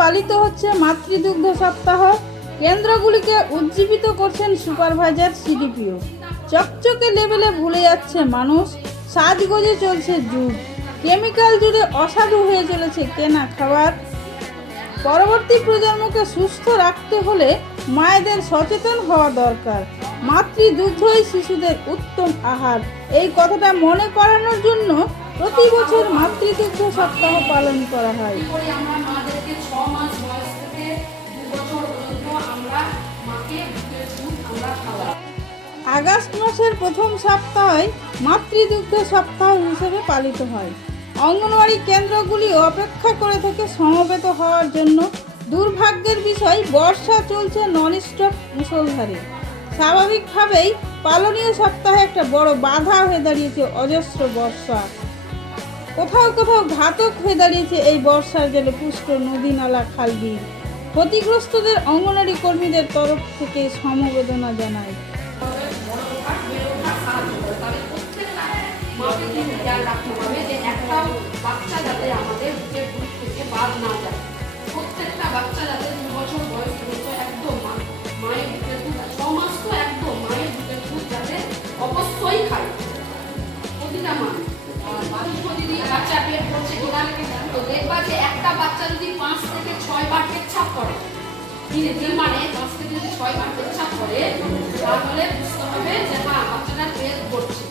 পালিত হচ্ছে মাতৃদুগ্ধ সপ্তাহ। কেন্দ্রগুলিকে উজ্জীবিত করছেন সুপারভাইজার সিডিপিও। চকচকে লেভেলে ভুলে যাচ্ছে মানুষ, সাজগোজে চলছে যুগ কেমিক্যাল জুড়ে অসাধু হয়ে চলেছে কেনা খাবার। পরবর্তী প্রজন্মকে সুস্থ রাখতে হলে মায়েদের সচেতন হওয়া দরকার। মাতৃদুগ্ধই শিশুদের উত্তম আহার। এই কথাটা মনে করানোর জন্য প্রতি বছর মাতৃদুগ্ধ সপ্তাহ পালন করা হয়। করি আমরা মাদেরকে ছ মাস বয়স থেকে দু বছর পর্যন্ত আমরা মাকে আমরা খাওয়াই। আগস্ট মাসের প্রথম সপ্তাহে মাতৃদুগ্ধ সপ্তাহ হিসেবে পালিত হয়। অঙ্গনওয়াড়ি কেন্দ্রগুলি অপেক্ষা করে থাকে সমবেত হওয়ার জন্য দুর্ভাগ্যের বিষয় বর্ষা চলছে নন স্টপ মুসলধারে। স্বাভাবিকভাবেই পালনীয় সপ্তাহে একটা বড় বাধা হয়ে দাঁড়িয়েছে অজস্র বর্ষা। কোথাও কোথাও ঘাতক হয়ে দাঁড়িয়েছে এই বর্ষার জলে পুষ্ট নদী নালা খালবিল। ক্ষতিগ্রস্তদের অঙ্গনারী কর্মীদের তরফ থেকে সমবেদনা জানায়। বাচ্চা যাতে আমাদের বাদ না যায়। প্রত্যেকটা বাচ্চা দিনে দিন মানে পাঁচ থেকে যদি ছয় বার পেচ্ছাপ করে তাহলে বুঝতে হবে যে হ্যাঁ বাচ্চাটার পেট ভরছে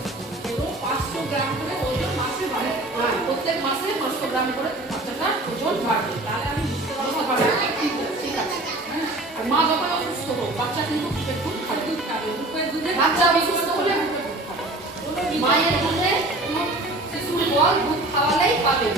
এবং পাঁচশো গ্রাম করে ওজন মাসে বাড়ে। হ্যাঁ প্রত্যেক মাসে পাঁচশো গ্রাম করে বাচ্চাটার ওজন বাড়বে। তাহলে আমি বুঝতে পারব বাচ্চাটা ঠিক আছে, হ্যাঁ? মা যখন অসুস্থ হোক বাচ্চা কিন্তু বুকের দুধ খাবে বাচ্চা অসুস্থ হলে বুকের দুধ খাবে মায়ের দুধে শিশুর বল দুধ খাওয়ালেই পাবে